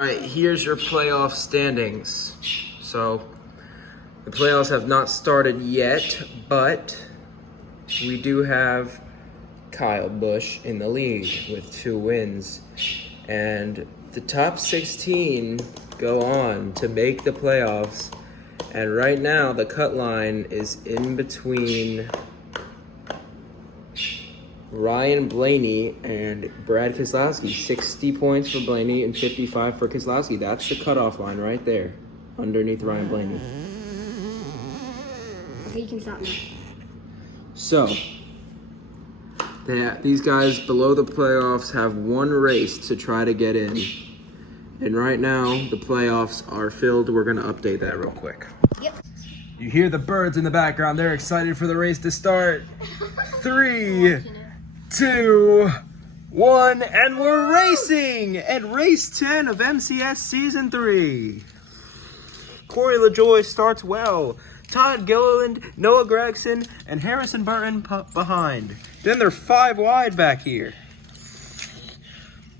All right, here's your playoff standings. So the playoffs have not started yet, but we do have Kyle Busch in the lead with 2 wins. And the top 16 go on to make the playoffs. And right now the cut line is in between Ryan Blaney and Brad Keselowski. 60 points for Blaney and 55 for Keselowski. That's the cutoff line right there, underneath Ryan Blaney. Okay, you can stop now. So, these guys below the playoffs have 1 race to try to get in. And right now, the playoffs are filled. We're going to update that real quick. Yep. You hear the birds in the background. They're excited for the race to start. 3, 2, 1, and we're racing at race 10 of MCS Season 3. Corey LaJoie starts well. Todd Gilliland, Noah Gragson, and Harrison Burton behind. Then they're 5 wide back here.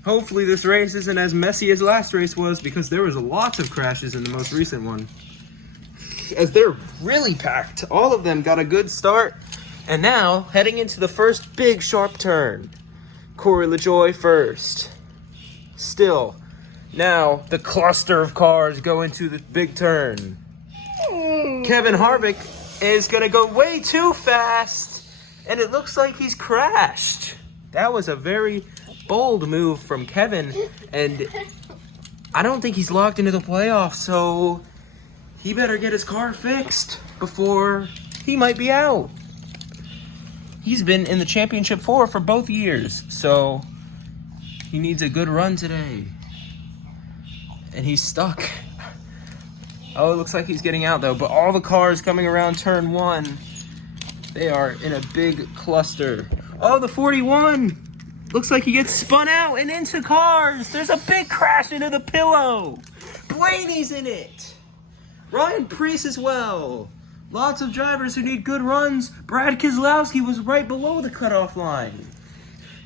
Hopefully this race isn't as messy as last race was, because there was lots of crashes in the most recent one. As they're really packed. All of them got a good start. And now, heading into the first big sharp turn. Corey LaJoie first. Still. Now, the cluster of cars go into the big turn. Kevin Harvick is going to go way too fast. And it looks like he's crashed. That was a very bold move from Kevin. And I don't think he's locked into the playoffs, so he better get his car fixed before he might be out. He's been in the championship for both years, so he needs a good run today. And he's stuck. Oh, it looks like he's getting out though, but all the cars coming around turn 1, they are in a big cluster. Oh, the 41! Looks like he gets spun out and into cars. There's a big crash into the pillow. Blaney's in it. Ryan Preece as well. Lots of drivers who need good runs. Brad Keselowski was right below the cutoff line.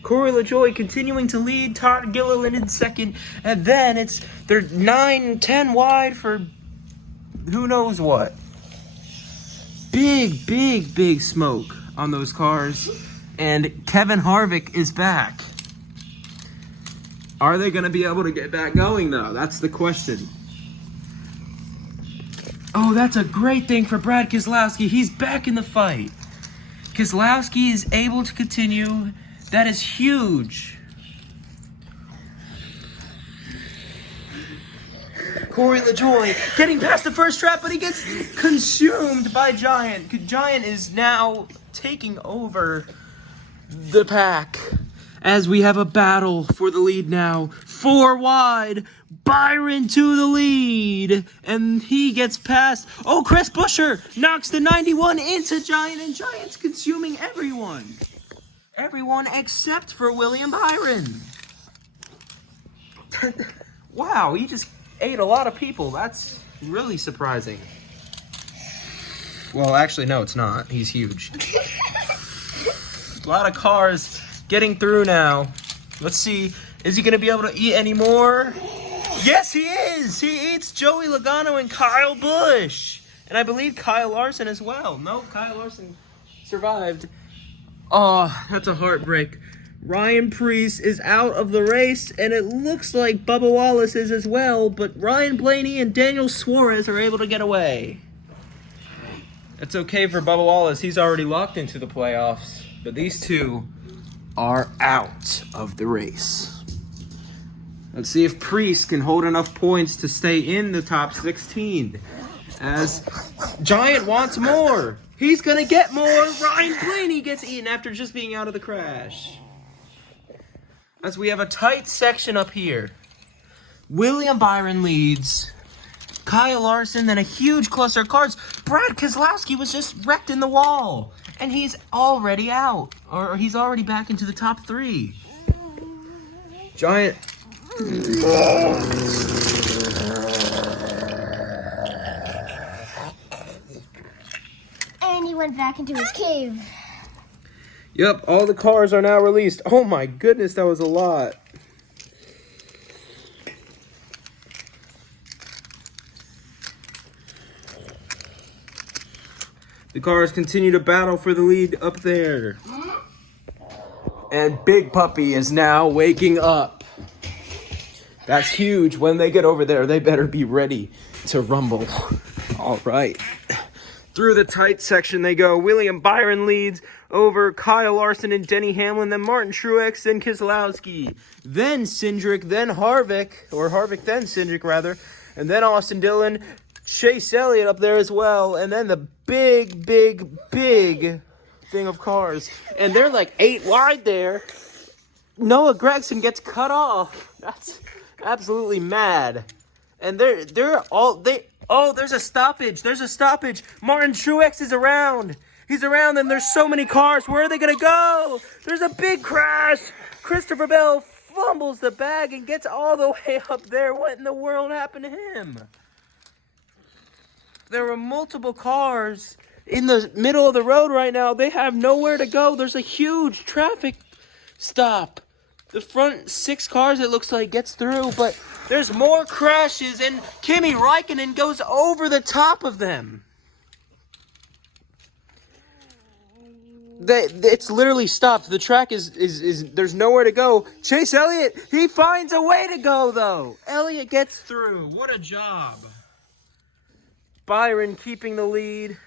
Corey LaJoie continuing to lead. Todd Gilliland in second. And then they're 9, 10 wide for who knows what. Big smoke on those cars. And Kevin Harvick is back. Are they going to be able to get back going, though? That's the question. Oh, that's a great thing for Brad Keselowski. He's back in the fight. Keselowski is able to continue. That is huge. Corey LaJoie getting past the first trap, but he gets consumed by Giant. Giant is now taking over the pack as we have a battle for the lead now. 4 wide. Byron to the lead, and he gets past. Oh, Chris Buescher knocks the 91 into Giant, and Giant's consuming everyone. Everyone except for William Byron. Wow, he just ate a lot of people. That's really surprising. Well, actually, no, it's not. He's huge. A lot of cars getting through now. Let's see. Is he going to be able to eat any more? Yes, he is! He eats Joey Logano and Kyle Busch. And I believe Kyle Larson as well. No, Kyle Larson survived. Oh, that's a heartbreak. Ryan Preece is out of the race, and it looks like Bubba Wallace is as well, but Ryan Blaney and Daniel Suarez are able to get away. It's okay for Bubba Wallace. He's already locked into the playoffs. But these two are out of the race. Let's see if Preece can hold enough points to stay in the top 16. As Giant wants more. He's going to get more. Ryan Blaney gets eaten after just being out of the crash. As we have a tight section up here. William Byron leads. Kyle Larson, then a huge cluster of cars. Brad Keselowski was just wrecked in the wall. And he's already out. Or he's already back into the top 3. Giant. And he went back into his cave. Yep, all the cars are now released. Oh my goodness, that was a lot. The cars continue to battle for the lead up there. And Big Puppy is now waking up. That's huge. When they get over there, they better be ready to rumble. All right. Through the tight section they go. William Byron leads over Kyle Larson and Denny Hamlin, then Martin Truex, then Keselowski, then Cindric, then Harvick, or Harvick, then Cindric, rather, and then Austin Dillon, Chase Elliott up there as well, and then the big thing of cars. And they're like 8 wide there. Noah Gragson gets cut off. That's absolutely mad. And they're all oh, there's a stoppage. Martin Truex is around. He's around and there's so many cars. Where are they gonna go? There's a big crash. Christopher Bell fumbles the bag and gets all the way up there. What in the world happened to him? There were multiple cars in the middle of the road right now. They have nowhere to go. There's a huge traffic stop. The front 6 cars, it looks like, gets through, but there's more crashes, and Kimi Räikkönen goes over the top of them. It's literally stopped. The track is there's nowhere to go. Chase Elliott, he finds a way to go, though. Elliott gets through. What a job. Byron keeping the lead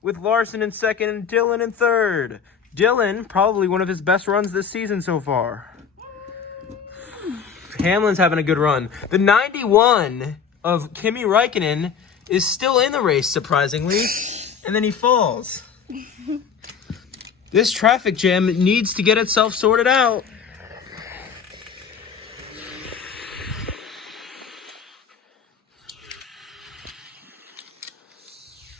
with Larson in second and Dillon in third. Dillon, probably one of his best runs this season so far. Hamlin's having a good run. The 91 of Kimi Räikkönen is still in the race, surprisingly, and then he falls. This traffic jam needs to get itself sorted out.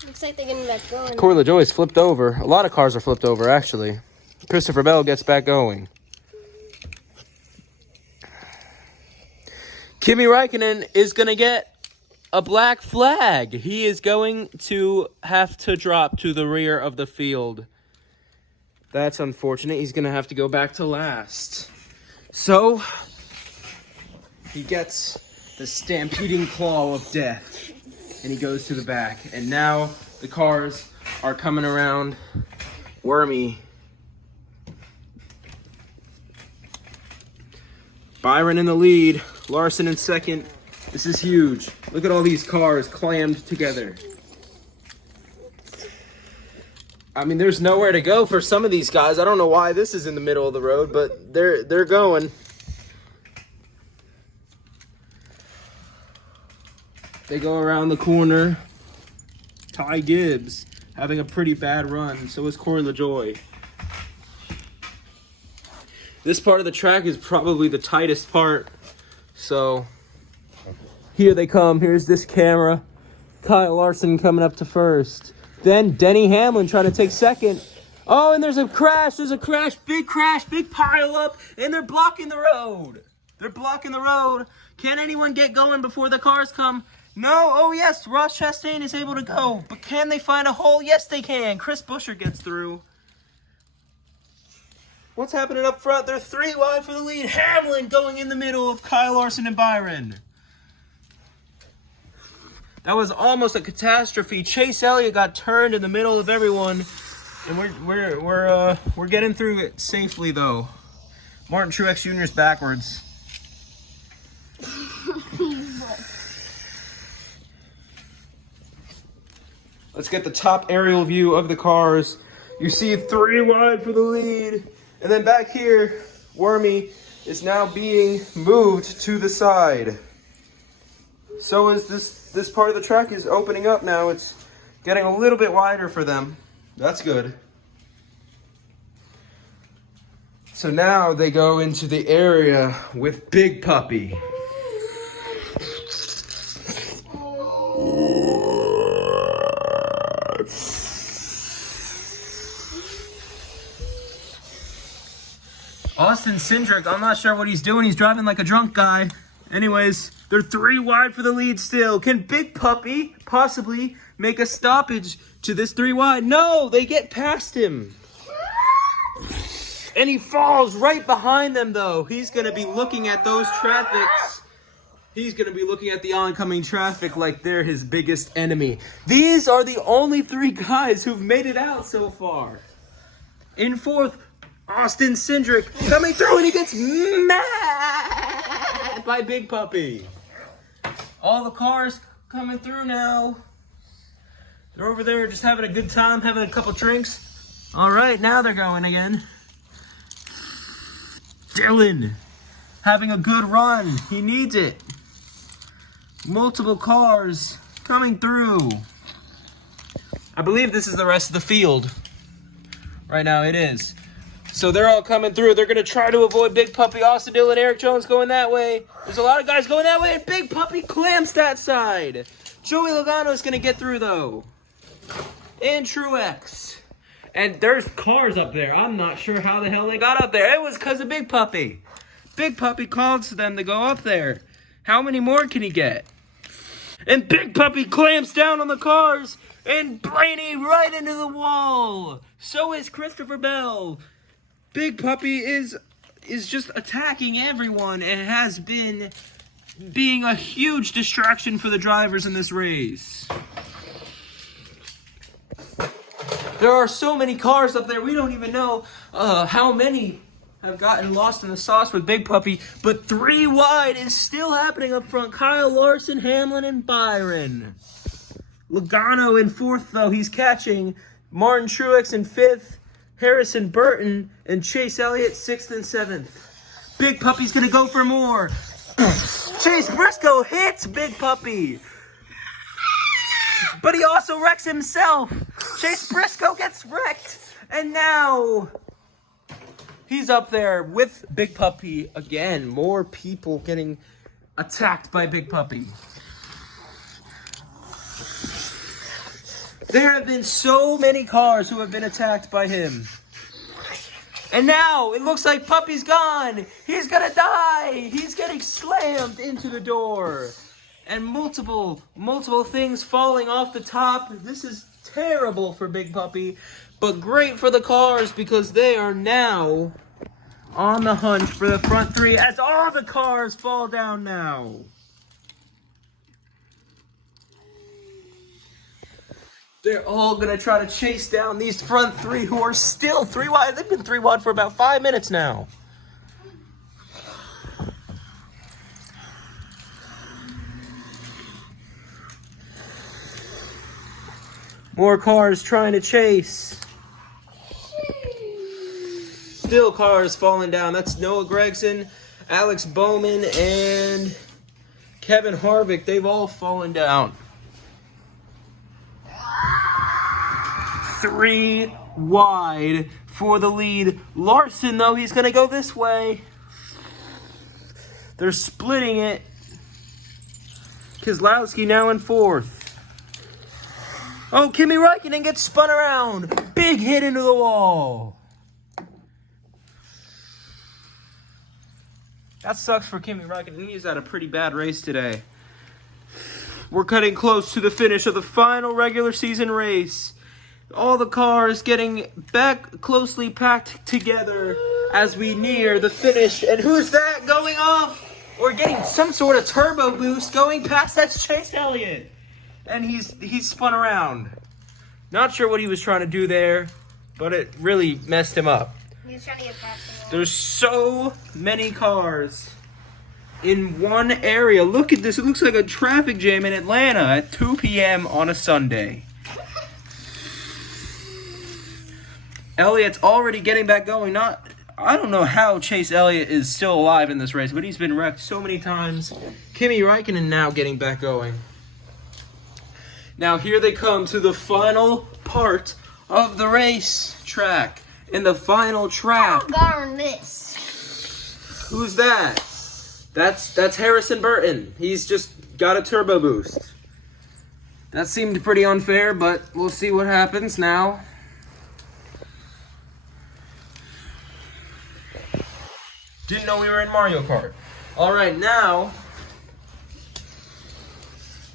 Looks like they're getting back going. Corey LaJoie is flipped over. A lot of cars are flipped over, actually. Christopher Bell gets back going. Kimi Räikkönen is going to get a black flag. He is going to have to drop to the rear of the field. That's unfortunate. He's going to have to go back to last. So, he gets the stampeding claw of death. And he goes to the back. And now the cars are coming around Wormy. Byron in the lead. Larson in second. This is huge. Look at all these cars clammed together. I mean, there's nowhere to go for some of these guys. I don't know why this is in the middle of the road, but they're going. They go around the corner. Ty Gibbs having a pretty bad run. So is Corey LaJoie. This part of the track is probably the tightest part. So here they come. Here's this camera. Kyle Larson coming up to first. Then Denny Hamlin trying to take second. Oh, and there's a crash. Big pile up. And they're blocking the road. Can anyone get going before the cars come? No. Oh, yes. Ross Chastain is able to go. But can they find a hole? Yes, they can. Chris Buescher gets through. What's happening up front? They're 3 wide for the lead. Hamlin going in the middle of Kyle Larson and Byron. That was almost a catastrophe. Chase Elliott got turned in the middle of everyone, and we're getting through it safely though. Martin Truex Jr. is backwards. Let's get the top aerial view of the cars. You see 3 wide for the lead, and then back here, Wormy is now being moved to the side. So is this part of the track is opening up now. It's getting a little bit wider for them. That's good. So now they go into the area with Big Puppy. Austin Cindric, I'm not sure what he's doing. He's driving like a drunk guy. Anyways, they're 3 wide for the lead still. Can Big Puppy possibly make a stoppage to this 3 wide? No, they get past him. And he falls right behind them, though. He's going to be looking at those traffics. He's going to be looking at the oncoming traffic like they're his biggest enemy. These are the only 3 guys who've made it out so far. In 4th, Austin Cindric coming through, and he gets mad by Big Puppy. All the cars coming through now. They're over there just having a good time, having a couple drinks. All right, now they're going again. Dylan having a good run. He needs it. Multiple cars coming through. I believe this is the rest of the field. Right now it is. So they're all coming through. They're going to try to avoid Big Puppy. Austin Dillon, Eric Jones going that way. There's a lot of guys going that way, and Big Puppy clamps that side. Joey Logano is going to get through, though. And Truex. And there's cars up there. I'm not sure how the hell they got up there. It was because of Big Puppy. Big Puppy called to them to go up there. How many more can he get? And Big Puppy clamps down on the cars. And Blaney right into the wall. So is Christopher Bell. Big Puppy is just attacking everyone and has been being a huge distraction for the drivers in this race. There are so many cars up there, we don't even know how many have gotten lost in the sauce with Big Puppy, but 3 wide is still happening up front. Kyle Larson, Hamlin, and Byron. Logano in 4th, though, he's catching. Martin Truex in 5th. Harrison Burton and Chase Elliott 6th and 7th. Big Puppy's gonna go for more. Chase Briscoe hits Big Puppy. But he also wrecks himself. Chase Briscoe gets wrecked. And now he's up there with Big Puppy again. More people getting attacked by Big Puppy. There have been so many cars who have been attacked by him. And now it looks like Puppy's gone. He's gonna die. He's getting slammed into the door. And multiple things falling off the top. This is terrible for Big Puppy, but great for the cars because they are now on the hunt for the front 3 as all the cars fall down now. They're all going to try to chase down these front 3 who are still 3 wide. They've been 3 wide for about 5 minutes now. More cars trying to chase. Still cars falling down. That's Noah Gragson, Alex Bowman, and Kevin Harvick. They've all fallen down. 3 wide for the lead. Larson, though, he's going to go this way. They're splitting it. Keselowski now in 4th. Oh, Kimi Räikkönen gets spun around. Big hit into the wall. That sucks for Kimi Räikkönen. He's had a pretty bad race today. We're cutting close to the finish of the final regular season race. All the cars getting back closely packed together as we near the finish. And who's that going off? Or getting some sort of turbo boost going past? That's Chase Elliott. And he's spun around. Not sure what he was trying to do there, but it really messed him up. He was trying to get past. There's so many cars in one area. Look at this. It looks like a traffic jam in Atlanta at 2 p.m. on a Sunday. Elliott's already getting back going. I don't know how Chase Elliott is still alive in this race, but he's been wrecked so many times. Kimi Räikkönen now getting back going. Now here they come to the final part of the race track. In the final track. Darn this. Who's that? That's Harrison Burton. He's just got a turbo boost. That seemed pretty unfair, but we'll see what happens now. Didn't know we were in Mario Kart. All right, now,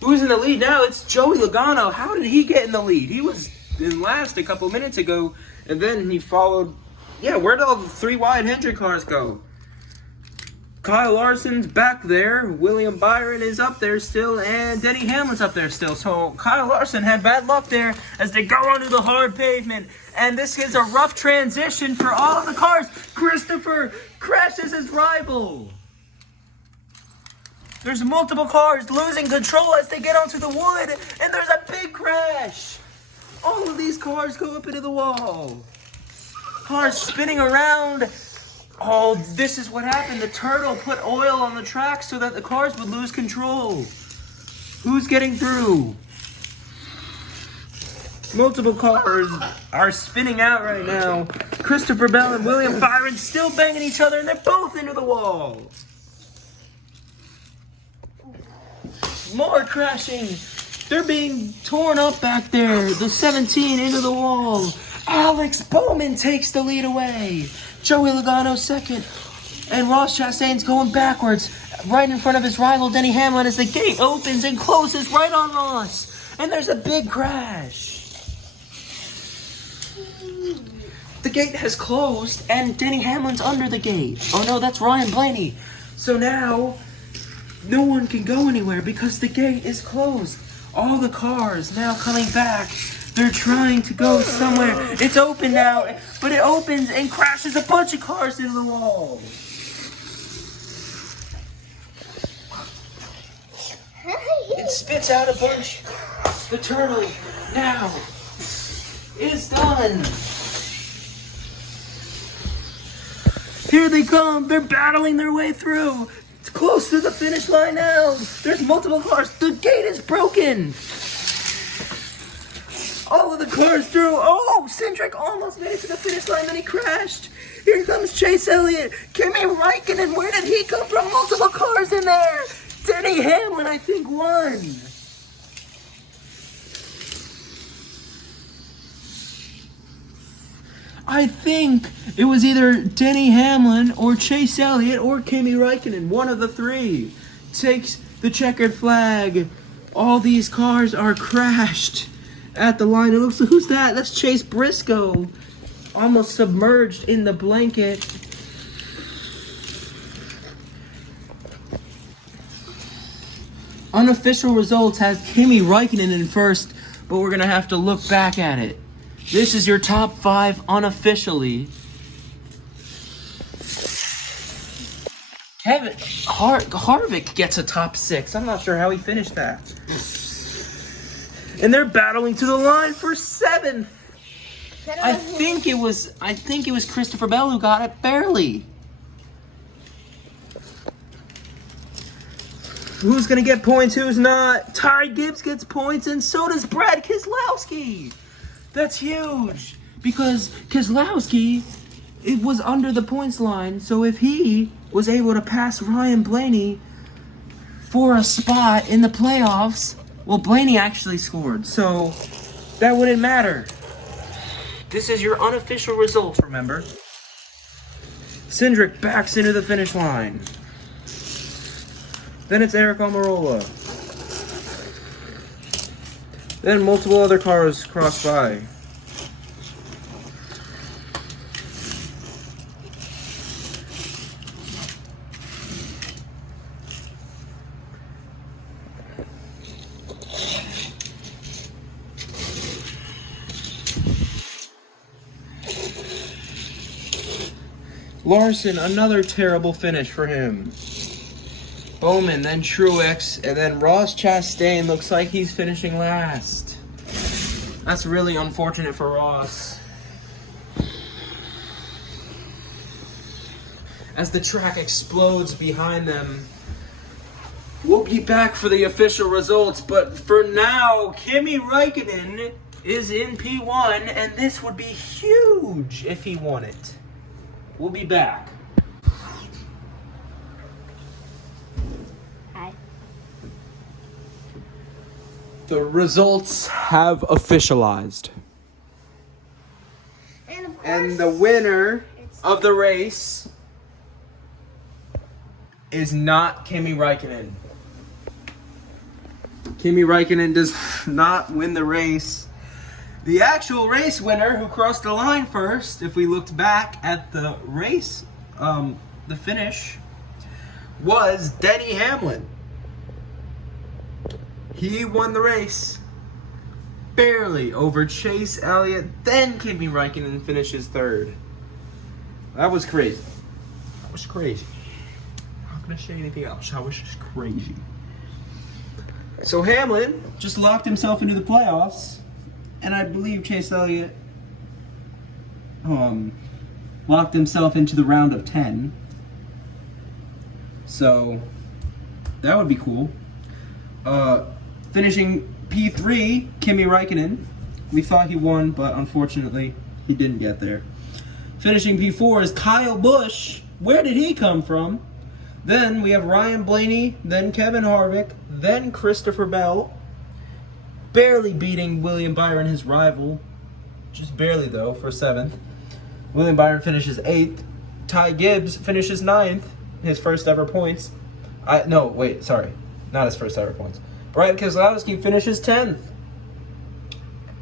who's in the lead now? It's Joey Logano. How did he get in the lead? He was in last a couple minutes ago, and then he followed. Yeah, where did all the 3 wide Hendrick cars go? Kyle Larson's back there. William Byron is up there still, and Denny Hamlin's up there still. So Kyle Larson had bad luck there as they go onto the hard pavement. And this is a rough transition for all of the cars. Christopher crashes his rival. There's multiple cars losing control as they get onto the wood, and there's a big crash. All of these cars go up into the wall. Cars spinning around. Oh, this is what happened. The turtle put oil on the track so that the cars would lose control. Who's getting through? Multiple cars are spinning out right now. Christopher Bell and William Byron still banging each other, and they're both into the wall. More crashing. They're being torn up back there. The 17 into the wall. Alex Bowman takes the lead away. Joey Logano second. And Ross Chastain's going backwards right in front of his rival Denny Hamlin as the gate opens and closes right on Ross. And there's a big crash. The gate has closed and Denny Hamlin's under the gate. Oh no, that's Ryan Blaney. So now no one can go anywhere because the gate is closed. All the cars now coming back. They're trying to go somewhere. It's open now, but it opens and crashes a bunch of cars into the wall. It spits out a bunch. The turtle now is done. Here they come. They're battling their way through. It's close to the finish line now. There's multiple cars. The gate is broken. All of the cars through. Oh, Cindric almost made it to the finish line, then he crashed. Here comes Chase Elliott. Kimi Räikkönen, where did he come from? Multiple cars in there. Denny Hamlin, I think, won. I think it was either Denny Hamlin or Chase Elliott or Kimi Räikkönen. One of the three takes the checkered flag. All these cars are crashed at the line. It looks like, who's that? That's Chase Briscoe, almost submerged in the blanket. Unofficial results has Kimi Räikkönen in first, but we're gonna have to look back at it. This is your top 5 unofficially. Kevin Harvick gets a top 6. I'm not sure how he finished that. And they're battling to the line for 7th. I think it was Christopher Bell who got it barely. Who's gonna get points? Who's not? Ty Gibbs gets points, and so does Brad Keselowski. That's huge because Keselowski, it was under the points line. So if he was able to pass Ryan Blaney for a spot in the playoffs, well, Blaney actually scored, so that wouldn't matter. This is your unofficial results, remember? Cindric backs into the finish line. Then it's Eric Almirola. Then multiple other cars cross by. Larson, another terrible finish for him. Bowman, then Truex, and then Ross Chastain looks like he's finishing last. That's really unfortunate for Ross. As the track explodes behind them. We'll be back for the official results, but for now, Kimi Räikkönen is in P1, and this would be huge if he won it. We'll be back. The results have officialized. And the winner of the race is not Kimi Räikkönen. Kimi Räikkönen does not win the race. The actual race winner who crossed the line first, if we looked back at the race, the finish, was Denny Hamlin. He won the race. Barely over Chase Elliott. Then Kimi Räikkönen finishes third. That was crazy. That was crazy. I'm not going to say anything else. That was just crazy. So Hamlin just locked himself into the playoffs. And I believe Chase Elliott locked himself into the round of 10. So that would be cool. Finishing P3, Kimi Räikkönen. We thought he won, but unfortunately, he didn't get there. Finishing P4 is Kyle Busch. Where did he come from? Then we have Ryan Blaney, then Kevin Harvick, then Christopher Bell. Barely beating William Byron, his rival. Just barely, though, for 7th. William Byron finishes 8th. Ty Gibbs finishes 9th. His first ever points. Not his first ever points. Brad Keselowski finishes 10th.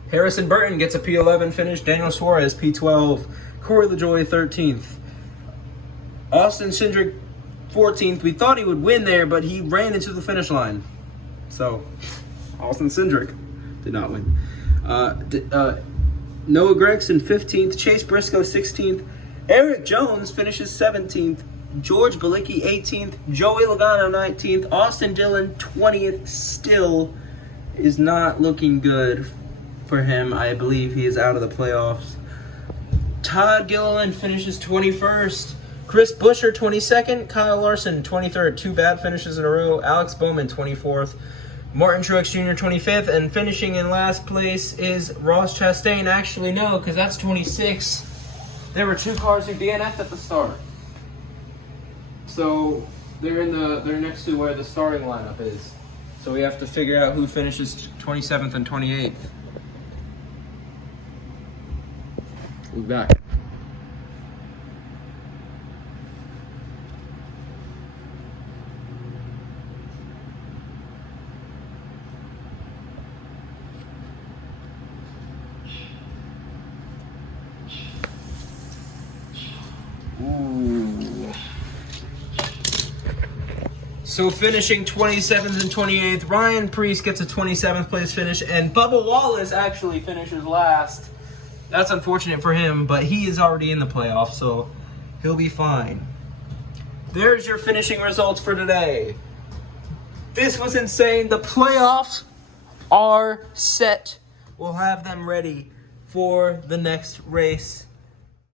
Harrison Burton gets a P11 finish. Daniel Suarez, P12. Corey LaJoie, 13th. Austin Cindric, 14th. We thought he would win there, but he ran into the finish line. So, Austin Cindric did not win. Noah Gragson, 15th. Chase Briscoe, 16th. Eric Jones finishes 17th. George Balicki, 18th. Joey Logano, 19th. Austin Dillon, 20th. Still is not looking good for him. I believe he is out of the playoffs. Todd Gilliland finishes 21st. Chris Buescher, 22nd. Kyle Larson, 23rd. 2 bad finishes in a row. Alex Bowman, 24th. Martin Truex Jr., 25th. And finishing in last place is Ross Chastain. Actually, no, because that's 26. There were 2 cars who DNF'd at the start. So they're next to where the starting lineup is. So we have to figure out who finishes 27th and 28th. We'll be back. Ooh. So finishing 27th and 28th, Ryan Preece gets a 27th place finish, and Bubba Wallace actually finishes last. That's unfortunate for him, but he is already in the playoffs, so he'll be fine. There's your finishing results for today. This was insane. The playoffs are set. We'll have them ready for the next race.